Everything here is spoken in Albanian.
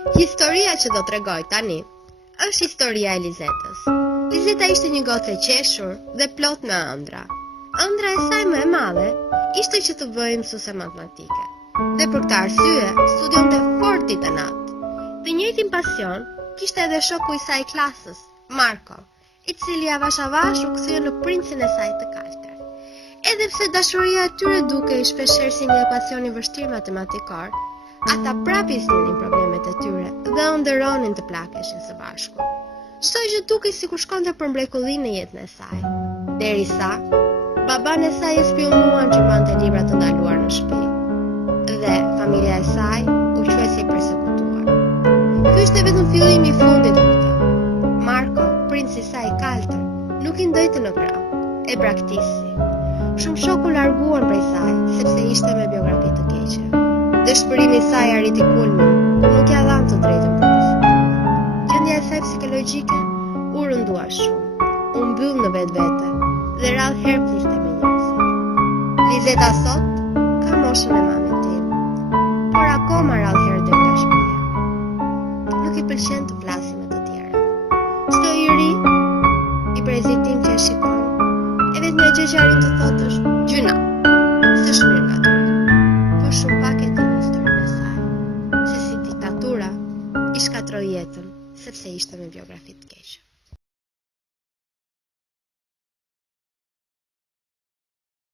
Historia që do t'rregoj tani është historia e Lizetës. Lizeta ishte një goce e qeshur dhe plot me ëndra. Ëndra e saj më e madhe ishte që të bëjë mësuese matematike. Dhe për këtë arsye studionte fort ditë e natë. Të njëjtin pasion kishte edhe shoku i saj klasës, Marko, i cili avash avash u kthye në princin e saj të kaltër. Edhe pse dashuria e tyre dukej shpeshherë si një ekuacion i vështirë matematikor, ata prapë i zgjidhnin problemet e tyre dhe ëndërronin të plakeshin së bashku. Çdo gjë dukej sikur shkonte për mrekullinë në jetën e saj. Derisa baban e saj e spionuan që mbante libra të ndaluar në shtëpi dhe familja e saj u quaj si përsekutuar. Ky ishte vetëm fillimi i fundit të këtij. Marko, princi i saj i kaltër, nuk i ndojtë në krah, e braktisi. Shumë shokë u larguan prej saj sepse ishte me biografi të keqe. Dëshpërimi i saj arriti kulmin, por nuk ja dhan të drejtën për të fituar. Gjendja e saj psikologjike u rëndua shumë, u mbyll në vetvete dhe radh herë flilte me njerëzit. Lizeta sot ka moshën e mamit tim, por akoma radh herë del nga shtëpia. Nuk i pëlqen të flasë me të tjerët. Çdo i ri i brezitim që e shikon, e vetmja gjë që arrin të thotë është gjyna. S'është mirë nga ty. Por shumë pak e din historinë e saj, se si diktatura i shkatroi jetën sepse ishte me biografi të keqe.